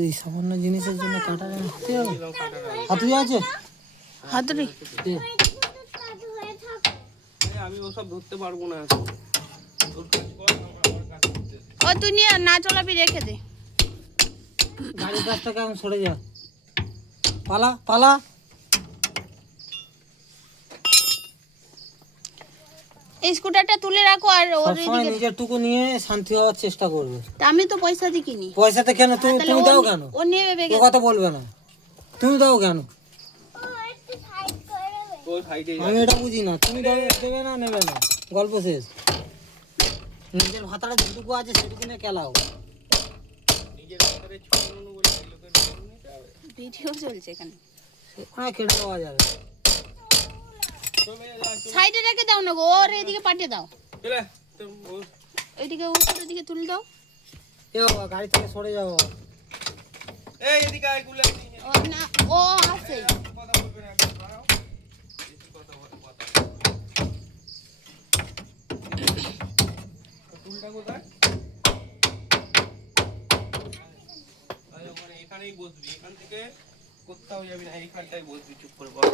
এই সামান্য জিনিসের জন্য কাটা হাতে হবে। হাতুড়ি আছে? হাতুড়ি। আমি ওসব ধরতে পারব না। ও তুই নিয়ে না চলাবি রেখে দে। গাড়ির কাছ থেকে এখন সরে যা। পালা পালা। স্কুটারটা তুলে রাখো আর ওর সবসময় নিজের টুকু নিয়ে শান্তি হওয়ার চেষ্টা করবে। আমি তো পয়সা দিয়ে কিনি। পয়সাতে কেন? তুমি তুমি দাও কেন? ও নিয়ে ও কথা বলবে না। তুমি দাও কেন? আমি এটা বুঝি না। তুমি দাও দেবে না নেবে না। গল্প শেষ। নিজের ভাতাটা যেটুকু আছে সেটুকু নিয়ে খেলাও। ভিডিও চলছে এখানে। ওখানে কেটে দেওয়া যাবে। সাইডে রেখে দাও না গো ওর এদিকে পাঠিয়ে দাও চলে। তো ও- ওইদিকে উপরের দিকে তুলে দাও এ বাবা গাড়ি থেকে সরে যাও এই এদিকে আয়, গুলে ও না ও আছে বলে। টুলটা কোথায়? এখানেই বসবি এখান থেকে কোথাও যাবি না এইখানটায় বসবি চুপ করে বস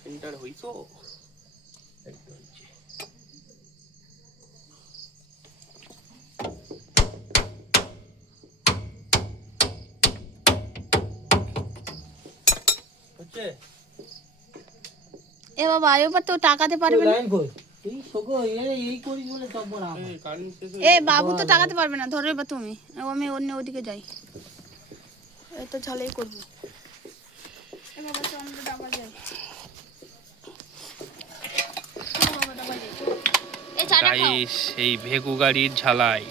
সেন্টার হইতো একদম হচ্ছে। হচ্ছে এ বাবা এবার তো টাকাতে পারবে না লাইন কই এ বাবু তো টাকাতে পারবে না ধরো এবার তুমি। ও আমি অন্য ওদিকে যাই। এত তো ঝালেই করব। বাবা চল আমরা ডাবা যাই। এই ভেগু গাড়ির ঝালাই।